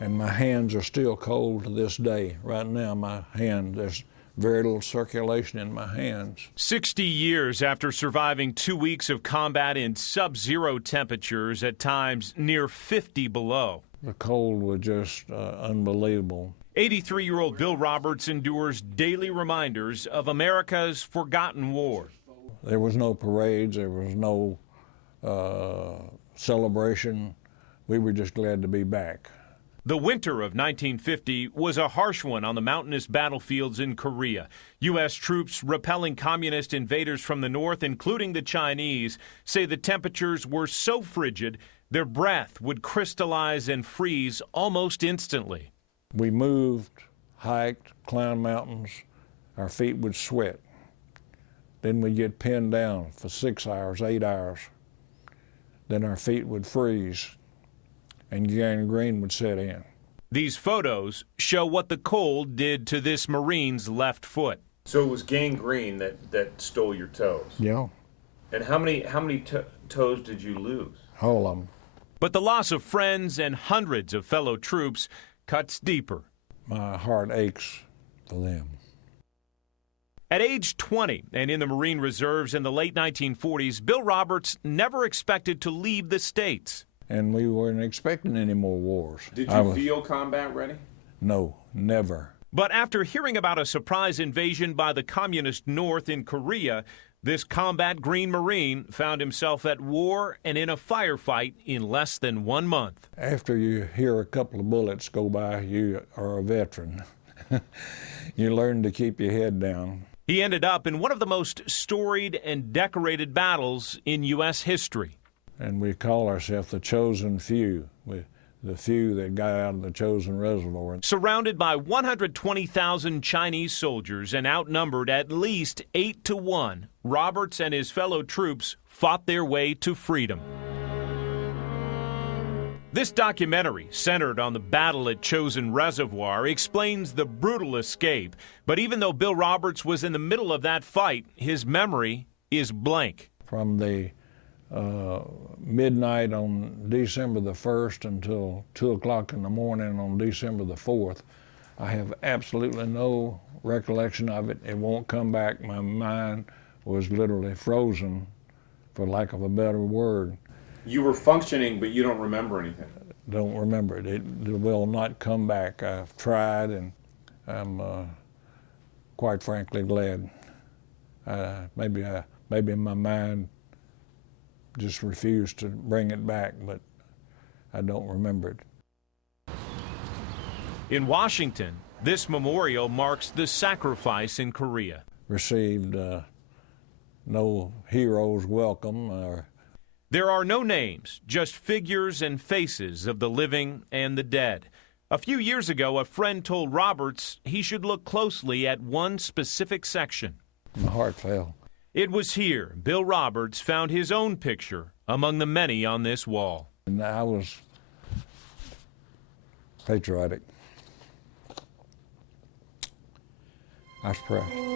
And my hands are still cold to this day. Right now, my hand, there's very little circulation in my hands. 60 years after surviving 2 weeks of combat in sub-zero temperatures, at times near 50 below. The cold was just unbelievable. 83-year-old Bill Roberts endures daily reminders of America's forgotten war. There was no parades, there was no celebration. We were just glad to be back. The winter of 1950 was a harsh one on the mountainous battlefields in Korea. U.S. troops repelling communist invaders from the north, including the Chinese, say the temperatures were so frigid their breath would crystallize and freeze almost instantly. We moved, hiked, climbed mountains. Our feet would sweat. Then we'd get pinned down for 6 hours, 8 hours. Then our feet would freeze and gangrene would set in. These photos show what the cold did to this Marine's left foot. So it was gangrene that stole your toes? Yeah. And how many toes did you lose? All of them. But the loss of friends and hundreds of fellow troops cuts deeper. My heart aches for them. At age 20 and in the Marine Reserves in the late 1940s, Bill Roberts never expected to leave the States. And we weren't expecting any more wars. Did you feel combat ready? No, never. But after hearing about a surprise invasion by the communist North in Korea, this combat Green Marine found himself at war and in a firefight in less than 1 month. After you hear a couple of bullets go by, you are a veteran. You learn to keep your head down. He ended up in one of the most storied and decorated battles in U.S. history. And we call ourselves the Chosin few, the few that got out of the Chosin Reservoir. Surrounded by 120,000 Chinese soldiers and outnumbered at least 8-1, Roberts and his fellow troops fought their way to freedom. This documentary, centered on the battle at Chosin Reservoir, explains the brutal escape. But even though Bill Roberts was in the middle of that fight, his memory is blank. From the midnight on December the 1st until 2 o'clock in the morning on December the 4th, I have absolutely no recollection of it. It won't come back. My mind was literally frozen, for lack of a better word. You were functioning, but you don't remember anything? Don't remember it. It will not come back. I've tried, and I'm quite frankly glad. Maybe my mind just refused to bring it back, but I don't remember it. In Washington, this memorial marks the sacrifice in Korea. Received no hero's welcome. There are no names, just figures and faces of the living and the dead. A few years ago, a friend told Roberts he should look closely at one specific section. My heart fell. It was here Bill Roberts found his own picture among the many on this wall. And I was patriotic. I was proud.